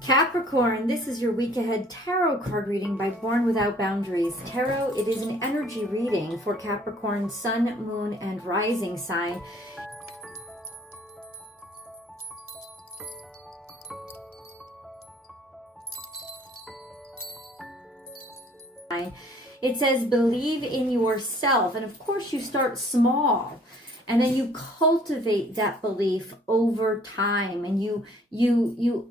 Capricorn, this is your week ahead tarot card reading by Born Without Boundaries. Tarot, it is an energy reading for Capricorn, sun, moon, and rising sign. It says believe in yourself, and of course you start small. And then you cultivate that belief over time, and you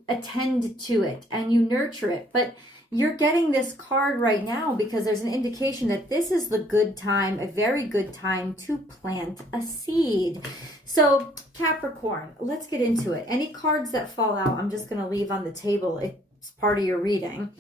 attend to it and you nurture it. But you're getting this card right now because there's an indication that this is the good time, a very good time to plant a seed. So Capricorn, let's get into it. Any cards that fall out, I'm just going to leave on the table. It's part of your reading.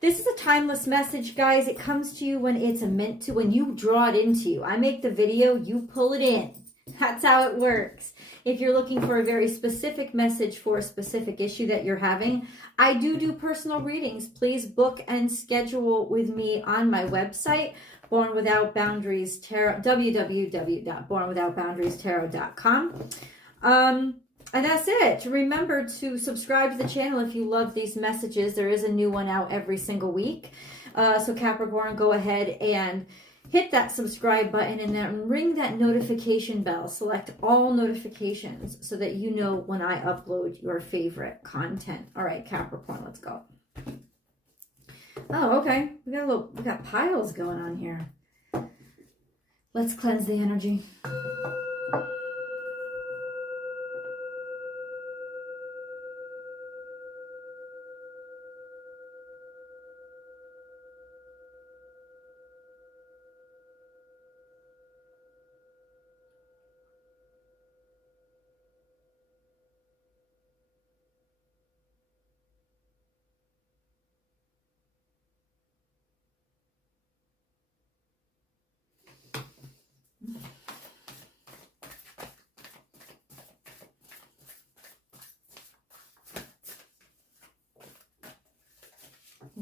This is a timeless message, guys. It comes to you when it's meant to, when you draw it into you. I make the video, you pull it in. That's how it works. If you're looking for a very specific message for a specific issue that you're having, I do personal readings. Please book and schedule with me on my website, Born Without Boundaries Tarot, www.bornwithoutboundariestarot.com. And that's it. Remember to subscribe to the channel if you love these messages. There is a new one out every single week. So Capricorn, go ahead and hit that subscribe button and then ring that notification bell. Select all notifications so that you know when I upload your favorite content. All right, Capricorn, let's go. Oh, okay. We got piles going on here. Let's cleanse the energy.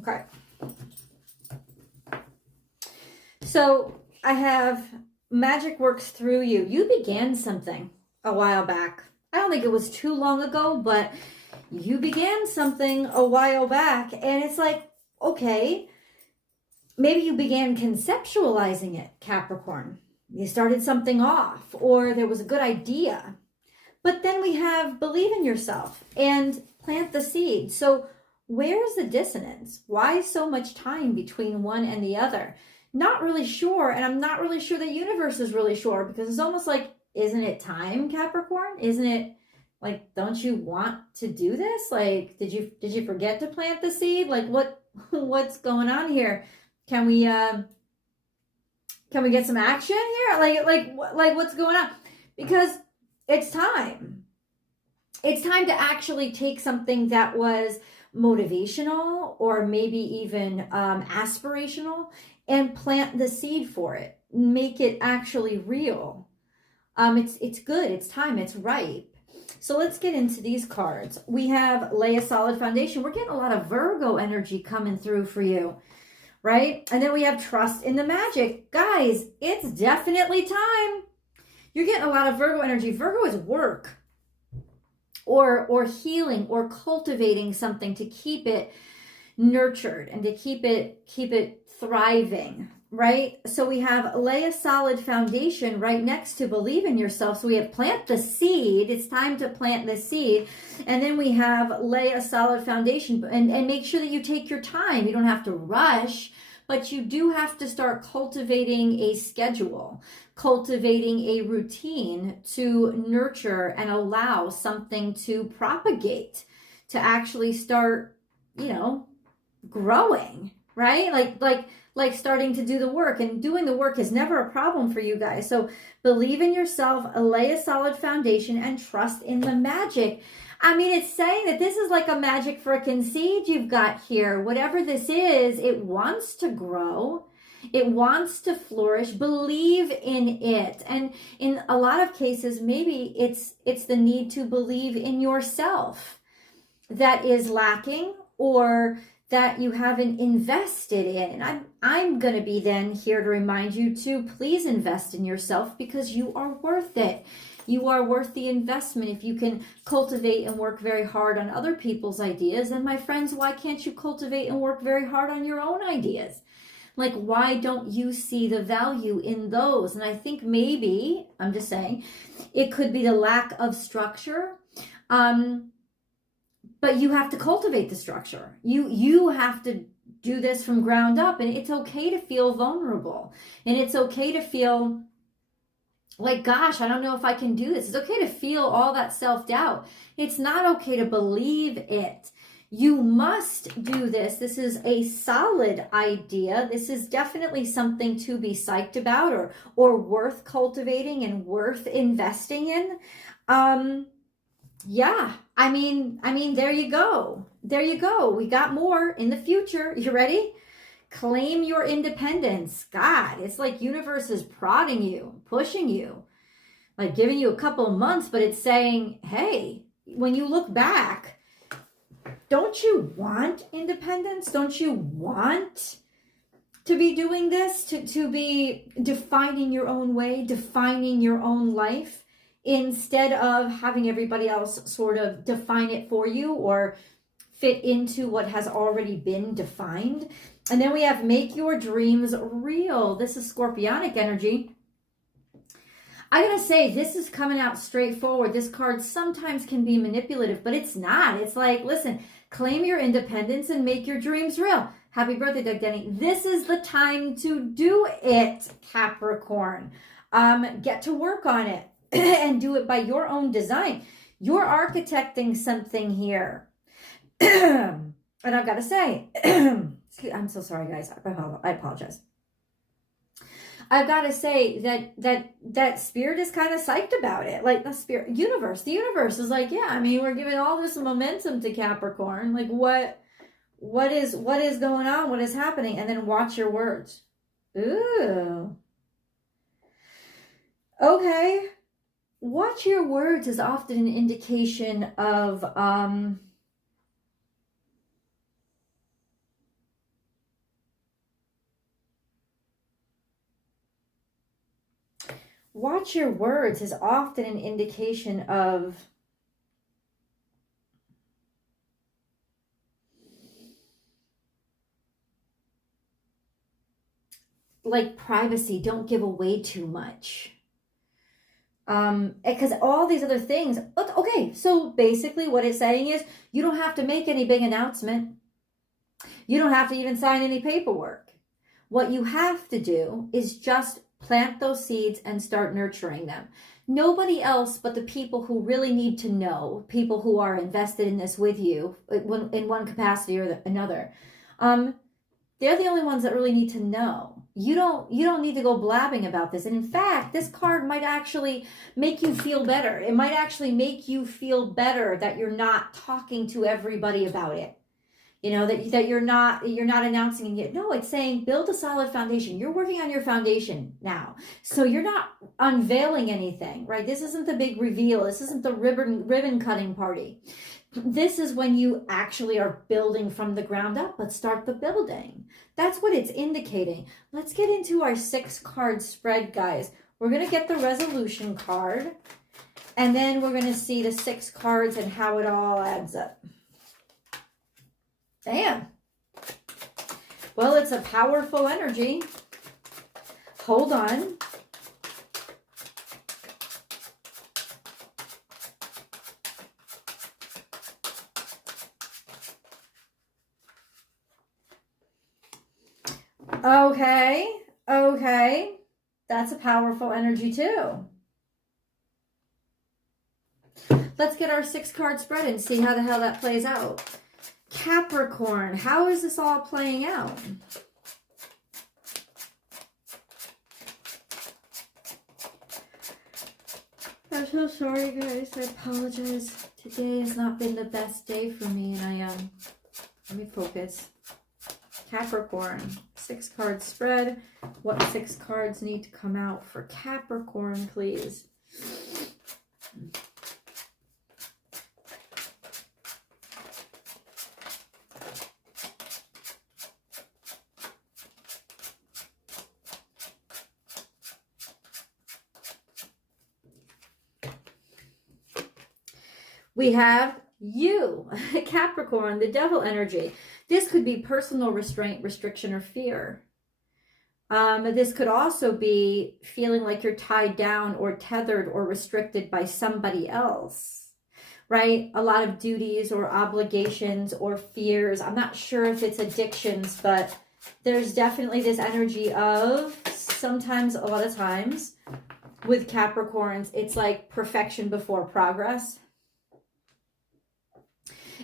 Okay. So I have magic works through you. You began something a while back. I don't think it was too long ago, but you began something a while back. And it's like, okay, maybe you began conceptualizing it, Capricorn. You started something off, or there was a good idea. But then we have believe in yourself and plant the seed. So where's the dissonance? Why so much time between one and the other? Not really sure, and I'm not really sure the universe is really sure, because it's almost like, isn't it time, Capricorn? Isn't it like, don't you want to do this? Like, did you forget to plant the seed? Like, what's going on here? Can we get some action here? Like what's going on? Because it's time. It's time to actually take something that was motivational or maybe even aspirational and plant the seed for it. Make it actually real. It's good. It's time. It's ripe. So let's get into these cards. We have lay a solid foundation. We're getting a lot of Virgo energy coming through for you, right? And then we have trust in the magic. Guys, it's definitely time. You're getting a lot of Virgo energy. Virgo is work. Or healing, or cultivating something to keep it nurtured and to keep it thriving, right? So we have lay a solid foundation right next to believe in yourself. So we have plant the seed. It's time to plant the seed. And then we have lay a solid foundation, and make sure that you take your time. You don't have to rush, but you do have to start cultivating a schedule, cultivating a routine to nurture and allow something to propagate, to actually start, growing, right? Like starting to do the work, and doing the work is never a problem for you guys. So believe in yourself, lay a solid foundation, and trust in the magic. I mean, it's saying that this is like a magic frickin' seed you've got here. Whatever this is, it wants to grow. It wants to flourish. Believe in it. And in a lot of cases, maybe it's the need to believe in yourself that is lacking, or that you haven't invested in. And I'm going to be then here to remind you to please invest in yourself, because you are worth it. You are worth the investment. If you can cultivate and work very hard on other people's ideas, then my friends, why can't you cultivate and work very hard on your own ideas? Like, why don't you see the value in those? And I think maybe, I'm just saying, it could be the lack of structure. But you have to cultivate the structure. You have to do this from ground up, and it's okay to feel vulnerable, and it's okay to feel like, gosh, I don't know if I can do this. It's okay to feel all that self-doubt. It's not okay to believe it. You must do this. This is a solid idea. This is definitely something to be psyched about, or worth cultivating and worth investing in. Yeah, I mean, there you go. There you go. We got more in the future. You ready? Claim your independence. God, it's like universe is prodding you, pushing you, like giving you a couple of months, but it's saying, hey, when you look back, don't you want independence? Don't you want to be doing this, to be defining your own way, defining your own life, instead of having everybody else sort of define it for you or fit into what has already been defined? And then we have make your dreams real. This is Scorpionic energy. I gotta say, this is coming out straightforward. This card sometimes can be manipulative, but it's not. It's like, listen, claim your independence and make your dreams real. Happy birthday, Doug Denny. This is the time to do it, Capricorn. Get to work on it and do it by your own design. You're architecting something here. And I've got to say, I'm so sorry, guys. I apologize. I've got to say that spirit is kind of psyched about it. Like the universe is like, yeah, I mean, we're giving all this momentum to Capricorn. Like what is going on? What is happening? And then watch your words. Ooh. Okay. Watch your words is often an indication of watch your words is often an indication of like privacy. Don't give away too much. Because all these other things, okay, so basically what it's saying is you don't have to make any big announcement. You don't have to even sign any paperwork. What you have to do is just plant those seeds and start nurturing them. Nobody else but the people who really need to know, people who are invested in this with you in one capacity or another, they're the only ones that really need to know. You don't need to go blabbing about this. And in fact, this card might actually make you feel better. It might actually make you feel better that you're not talking to everybody about it. You know, that you're not announcing it. No, it's saying build a solid foundation. You're working on your foundation now. So you're not unveiling anything, right? This isn't the big reveal. This isn't the ribbon cutting party. This is when you actually are building from the ground up. Let's start the building. That's what it's indicating. Let's get into our 6-card spread, guys. We're going to get the resolution card, and then we're going to see the 6 cards and how it all adds up. Damn. Well, it's a powerful energy. Hold on. Okay. That's a powerful energy too. Let's get our 6-card spread and see how the hell that plays out. Capricorn, how is this all playing out? I'm so sorry, guys. I apologize. Today has not been the best day for me, and let me focus. Capricorn, 6-card spread. What 6 cards need to come out for Capricorn, please? We have you, Capricorn, the devil energy. This could be personal restraint, restriction, or fear. This could also be feeling like you're tied down or tethered or restricted by somebody else, right? A lot of duties or obligations or fears. I'm not sure if it's addictions, but there's definitely this energy of sometimes, a lot of times with Capricorns, it's like perfection before progress.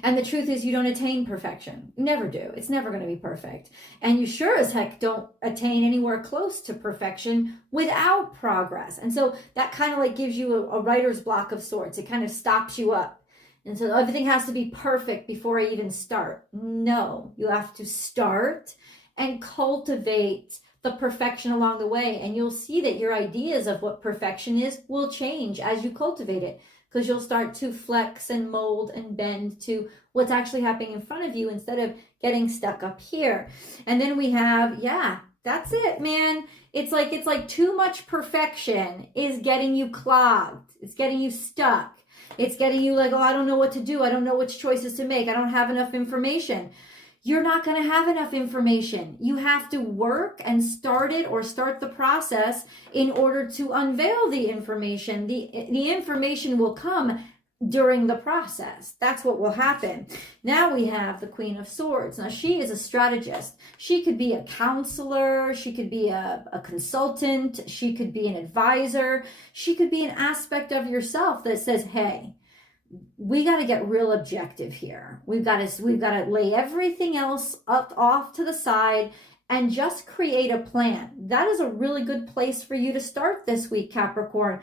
And the truth is, you don't attain perfection. You never do. It's never going to be perfect. And you sure as heck don't attain anywhere close to perfection without progress. And so that kind of like gives you a writer's block of sorts. It kind of stops you up. And so everything has to be perfect before I even start. No, you have to start and cultivate the perfection along the way. And you'll see that your ideas of what perfection is will change as you cultivate it. Because you'll start to flex and mold and bend to what's actually happening in front of you instead of getting stuck up here. And then we have, yeah, that's it, man. It's like too much perfection is getting you clogged. It's getting you stuck. It's getting you like, oh, I don't know what to do. I don't know which choices to make. I don't have enough information. You're not going to have enough information. You have to work and start it or start the process in order to unveil the information. The information will come during the process. That's what will happen. Now we have the Queen of Swords. Now she is a strategist. She could be a counselor. She could be a consultant. She could be an advisor. She could be an aspect of yourself that says, hey, we got to get real objective here. We've got to lay everything else off to the side and just create a plan. That is a really good place for you to start this week, Capricorn.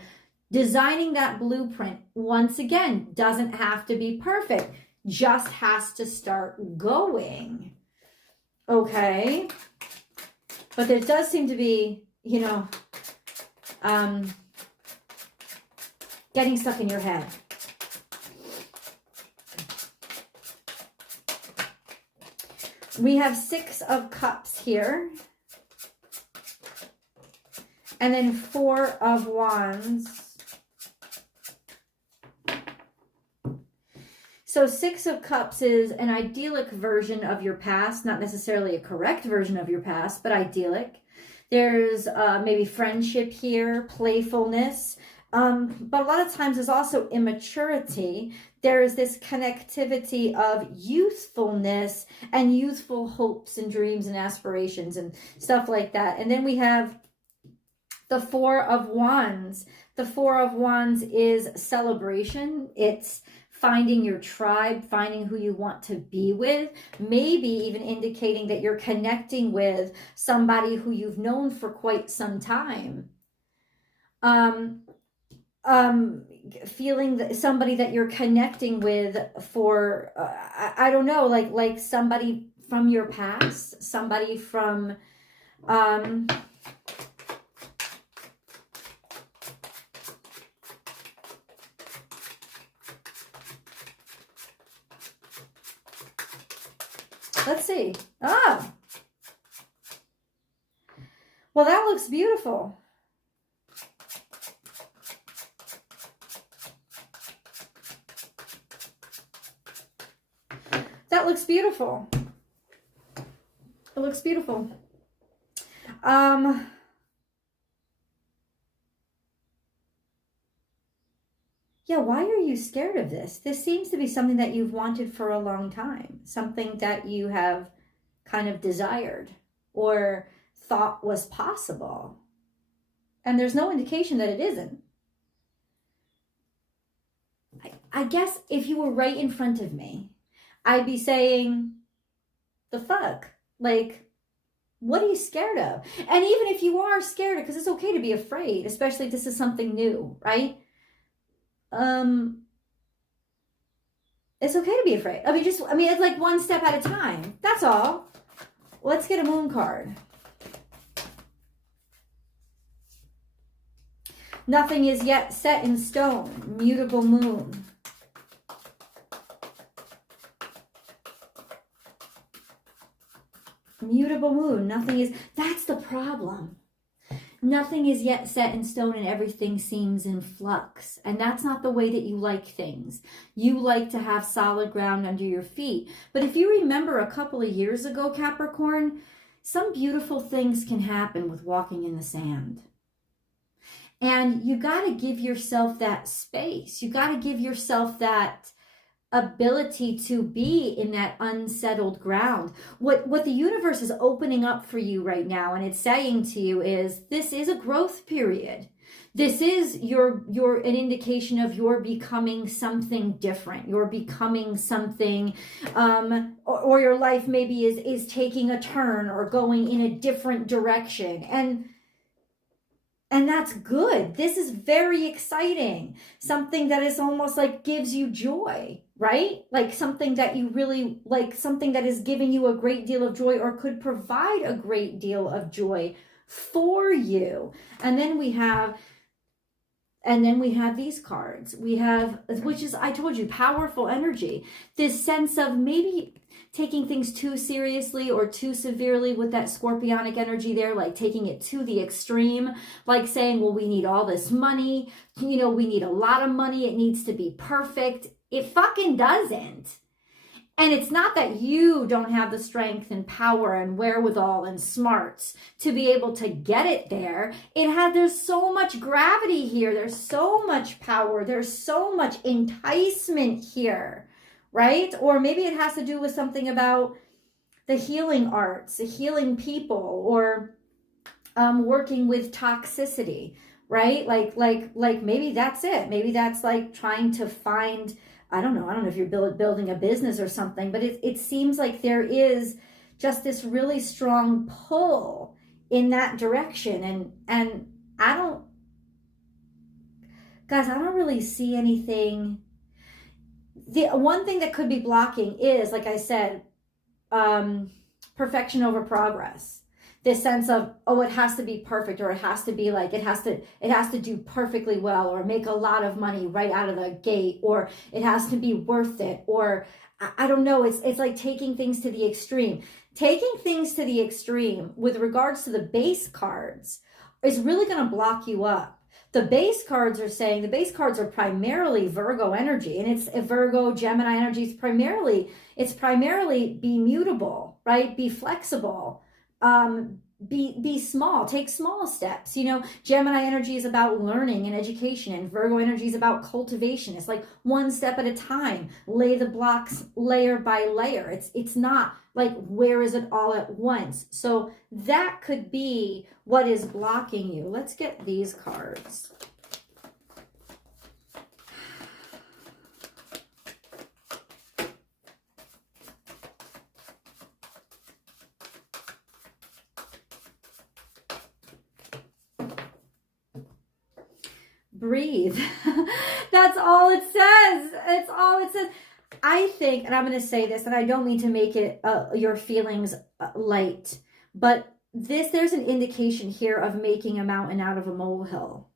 Designing that blueprint, once again, doesn't have to be perfect, just has to start going. Okay? But there does seem to be, getting stuck in your head. We have 6 of Cups here. And then 4 of Wands. So 6 of Cups is an idyllic version of your past, not necessarily a correct version of your past, but idyllic. There's maybe friendship here, playfulness. But a lot of times there's also immaturity. There is this connectivity of youthfulness and youthful hopes and dreams and aspirations and stuff like that. And then we have the 4 of Wands. The 4 of Wands is celebration. It's finding your tribe, finding who you want to be with, maybe even indicating that you're connecting with somebody who you've known for quite some time. Feeling that somebody that you're connecting with for, I don't know, like somebody from your past, somebody from, let's see. Ah, well, that looks beautiful. That looks beautiful. It looks beautiful. Yeah, why are you scared of this? This seems to be something that you've wanted for a long time. Something that you have kind of desired or thought was possible. And there's no indication that it isn't. I guess if you were right in front of me, I'd be saying, the fuck? Like, what are you scared of? And even if you are scared, because it's okay to be afraid, especially if this is something new, right? It's okay to be afraid. It's like one step at a time. That's all. Let's get a moon card. Nothing is yet set in stone. Mutable moon. Mutable moon. Nothing is. That's the problem. nothing is yet set in stone and everything seems in flux. And that's not the way that you like things. You like to have solid ground under your feet. But if you remember a couple of years ago, Capricorn, some beautiful things can happen with walking in the sand. And you got to give yourself that space. You got to give yourself that ability to be in that unsettled ground. What the universe is opening up for you right now, and it's saying to you, is this is a growth period. This is an indication of you're becoming something different. You're becoming something, or your life maybe is taking a turn or going in a different direction. And that's good. This is very exciting. Something that is almost like gives you joy, right? Like something that you really like, something that is giving you a great deal of joy or could provide a great deal of joy for you. And then we have these cards. We have, which is, I told you, powerful energy. This sense of maybe taking things too seriously or too severely with that scorpionic energy there, like taking it to the extreme, like saying, well, we need all this money, we need a lot of money, it needs to be perfect. It fucking doesn't. And it's not that you don't have the strength and power and wherewithal and smarts to be able to get it there. There's so much gravity here. There's so much power. There's so much enticement here. Right? Or maybe it has to do with something about the healing arts, the healing people, or working with toxicity, right? Like maybe that's it. Maybe that's like trying to find, I don't know if you're building a business or something, but it seems like there is just this really strong pull in that direction. And I don't really see anything. The one thing that could be blocking is, like I said, perfection over progress. This sense of, oh, it has to be perfect, or it has to be like, it has to do perfectly well, or make a lot of money right out of the gate, or it has to be worth it, or I don't know. It's like taking things to the extreme. Taking things to the extreme with regards to the base cards is really going to block you up. The base cards are primarily Virgo energy, and it's a Virgo, Gemini energy. It's primarily be mutable, right? Be flexible, be small, take small steps. Gemini energy is about learning and education, and Virgo energy is about cultivation. It's like one step at a time, lay the blocks layer by layer. It's not like, where is it all at once? So that could be what is blocking you. Let's get these cards. Breathe. That's all it says. It's all it says. I think, and I'm going to say this, and I don't mean to make it your feelings light, but there's an indication here of making a mountain out of a molehill,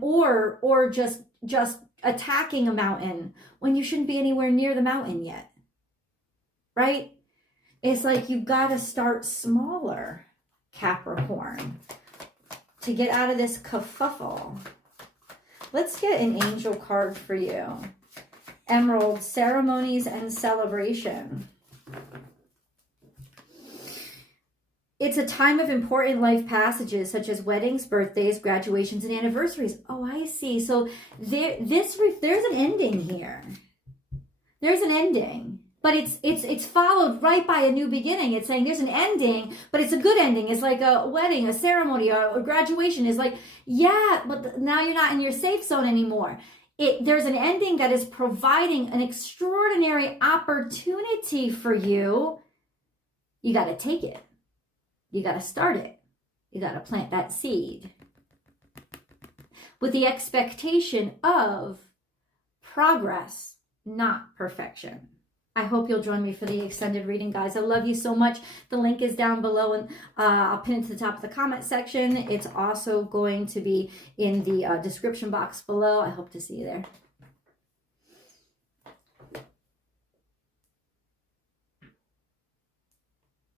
or just attacking a mountain when you shouldn't be anywhere near the mountain yet, right? It's like you've got to start smaller, Capricorn, to get out of this kerfuffle. Let's get an angel card for you. Emerald, ceremonies and celebration. It's a time of important life passages such as weddings, birthdays, graduations, and anniversaries. Oh, I see. So there's an ending here. There's an ending. But it's followed right by a new beginning. It's saying there's an ending, but it's a good ending. It's like a wedding, a ceremony, a graduation. It's like, yeah, but now you're not in your safe zone anymore. There's an ending that is providing an extraordinary opportunity for you. You got to take it. You got to start it. You got to plant that seed with the expectation of progress, not perfection. I hope you'll join me for the extended reading, guys. I love you so much. The link is down below, and I'll pin it to the top of the comment section. It's also going to be in the description box below. I hope to see you there.